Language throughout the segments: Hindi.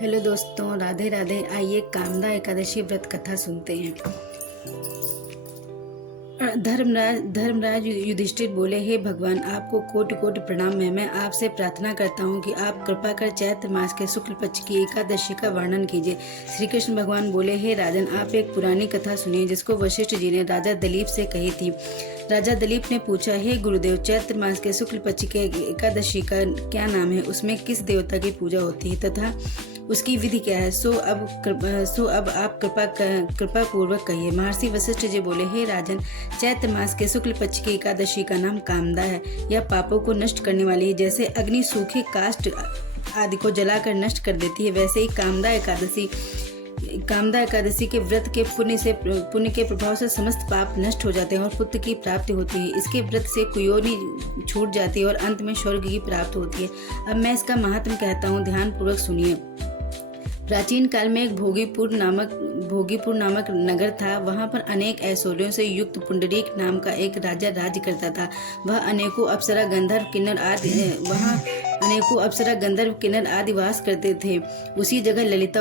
हेलो दोस्तों, राधे राधे। आइए कामदा एकादशी व्रत कथा सुनते हैं। धर्मराज युधिष्ठिर बोले, हे भगवान, आपको कोटि कोटि प्रणाम है। मैं आपसे प्रार्थना करता हूँ कि आप कृपा कर चैत्र मास के शुक्ल पक्ष की एकादशी का वर्णन कीजिए। श्री कृष्ण भगवान बोले, हे राजन, आप एक पुरानी कथा सुनिए जिसको वशिष्ठ जी ने राजा दलीप से कही थी। राजा दलीप ने पूछा, हे गुरुदेव, चैत्र मास के शुक्ल पक्ष के एकादशी का क्या नाम है? उसमें किस देवता की पूजा होती है तथा उसकी विधि क्या है? सो अब आप कृपा पूर्वक कहिए। महर्षि वशिष्ठ जी बोले, हे राजन, चैत्र मास के शुक्ल पक्ष की एकादशी का नाम कामदा है। यह पापों को नष्ट करने वाली है। जैसे अग्नि सूखे काष्ठ आदि को जलाकर नष्ट कर देती है, वैसे ही कामदा एकादशी के व्रत के पुण्य के प्रभाव से समस्त पाप नष्ट हो जाते हैं और पुत्र की प्राप्ति होती है। इसके व्रत से कुयोनि छूट जाती है और अंत में स्वर्ग की प्राप्ति होती है। अब मैं इसका महात्म कहता हूँ, ध्यान पूर्वक सुनिए। प्राचीन काल में एक भोगीपुर नामक नगर था। वहां पर अनेक ऐश्वर्यों से युक्त पुंडरीक नाम का एक राजा राज्य करता था। वह अनेकों अप्सरा गंधर्व किन्नर आदि वास करते थे। उसी जगह ललिता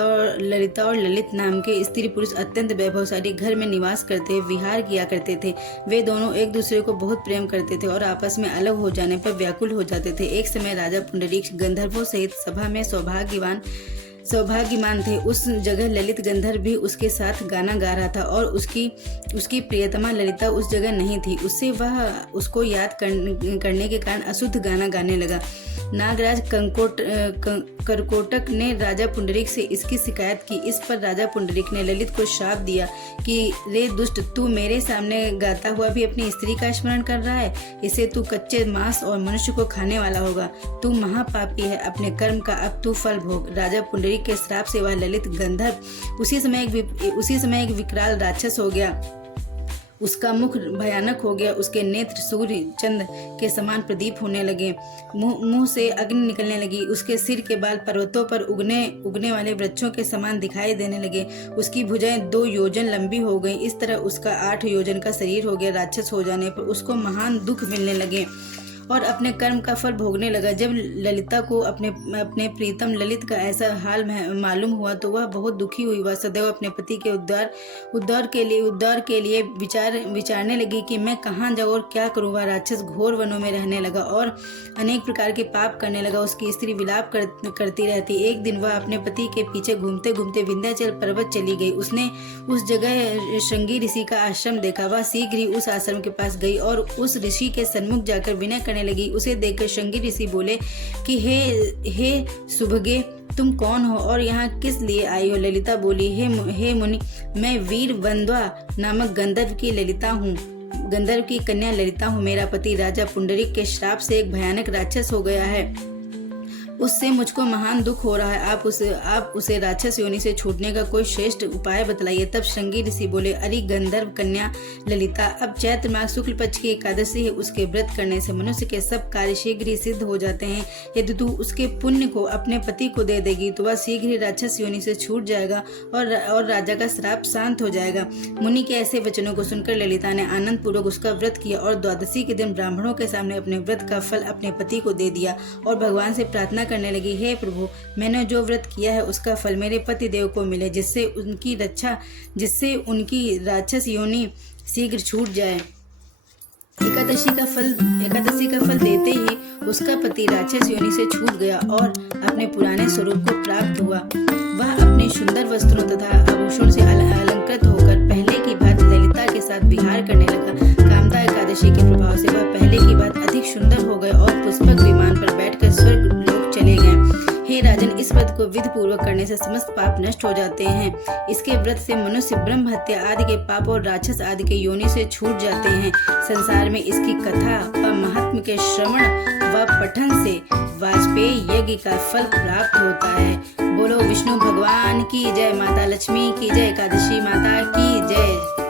और ललित नाम के स्त्री पुरुष अत्यंत वैभवशाली घर में निवास करते विहार किया करते थे। वे दोनों एक दूसरे को बहुत प्रेम करते थे और आपस में अलग हो जाने पर व्याकुल हो जाते थे। एक समय राजा पुंडरीक गंधर्वों सहित सभा में सौभाग्यमान थे। उस जगह ललित गंधर्व भी उसके साथ गाना गा रहा था और उसकी प्रियतमा ललिता उस जगह नहीं थी। उसको याद करने के कारण अशुद्ध गाना गाने लगा। नागराज करकोटक ने राजा पुंडरीक से इसकी शिकायत की। इस पर राजा पुंडरीक ने ललित को श्राप दिया कि रे दुष्ट, तू मेरे सामने गाता हुआ भी अपनी स्त्री का स्मरण कर रहा है। इसे तू कच्चे मांस और मनुष्य को खाने वाला होगा। तू महापापी है, अपने कर्म का अब तू फल भोग। राजा पुंडरीक के श्राप से वह ललित गंधर्व उसी समय एक विकराल राक्षस हो गया। उसका मुख भयानक हो गया। उसके नेत्र सूर्य चंद्र के समान प्रदीप होने लगे। मुंह से अग्नि निकलने लगी। उसके सिर के बाल पर्वतों पर उगने वाले वृक्षों के समान दिखाई देने लगे। उसकी भुजाएं 2 योजन लंबी हो गईं। इस तरह उसका 8 योजन का शरीर हो गया। राक्षस हो जाने पर उसको महान दुख मिलने लगे और अपने कर्म का फल भोगने लगा। जब ललिता को अपने प्रीतम ललित का ऐसा हाल मालूम हुआ तो वह बहुत दुखी हुई। वह सदैव अपने पति के उद्धार के लिए विचारने लगी कि मैं कहाँ जाऊँ और क्या करूँ। वह राक्षस घोर वनों में रहने लगा और अनेक प्रकार के पाप करने लगा। उसकी स्त्री विलाप करती रहती। एक दिन वह अपने पति के पीछे घूमते घूमते विंध्याचल पर्वत चली गई। उसने उस जगह श्रृंगी ऋषि का आश्रम देखा। वह शीघ्र ही उस आश्रम के पास गई और उस ऋषि के सन्मुख जाकर विनय करने लगी। उसे देखकर श्रृंगी ऋषि बोले कि हे सुभगे, तुम कौन हो और यहाँ किस लिए आई हो? ललिता बोली, हे मुनि, मैं वीर वंद्वा नामक गंधर्व की कन्या ललिता हूँ। मेरा पति राजा पुंडरीक के श्राप से एक भयानक राक्षस हो गया है। उससे मुझको महान दुख हो रहा है। आप उसे राक्षस योनि से छूटने का कोई श्रेष्ठ उपाय बतलाइए। तब श्रृंगी ऋषि बोले, अरे गंधर्व कन्या ललिता, अब चैत्र मास शुक्ल पक्ष की एकादशी है। उसके व्रत करने से मनुष्य के सब कार्य शीघ्र ही सिद्ध हो जाते हैं। यदि तू उसके पुण्य को अपने पति को दे देगी तो वह शीघ्र ही राक्षस योनि से छूट जाएगा और राजा का श्राप शांत हो जाएगा। मुनि के ऐसे वचनों को सुनकर ललिता ने आनंद पूर्वक उसका व्रत किया और द्वादशी के दिन ब्राह्मणों के सामने अपने व्रत का फल अपने पति को दे दिया और भगवान से प्रार्थना करने लगी, हे प्रभु, मैंने जो व्रत किया है उसका फल मेरे पति देव को मिले, जिससे उनकी राक्षस योनि शीघ्र छूट जाए। एकादशी का फल देते ही उसका पति राक्षस योनि से छूट गया और अपने पुराने स्वरूप को प्राप्त हुआ। वह अपने सुंदर वस्त्रों तथा आभूषण से अलंकृत होकर पहले की बात ललिता के साथ विहार करने लगा। कामदा एकादशी के प्रभाव से वह पहले की बात अधिक सुंदर हो गए और पुष्पक विमान पर बैठकर स्वर्ग लोक चले गए। हे राजन, इस व्रत को विधि पूर्वक करने से समस्त पाप नष्ट हो जाते हैं। इसके व्रत से मनुष्य ब्रह्म हत्या आदि के पाप और राक्षस आदि के योनि से छूट जाते हैं। संसार में इसकी कथा व महात्म्य के श्रवण व पठन से वाजपेयी यज्ञ का फल प्राप्त होता है। बोलो विष्णु भगवान की जय, माता लक्ष्मी की जय, एकादशी माता की जय।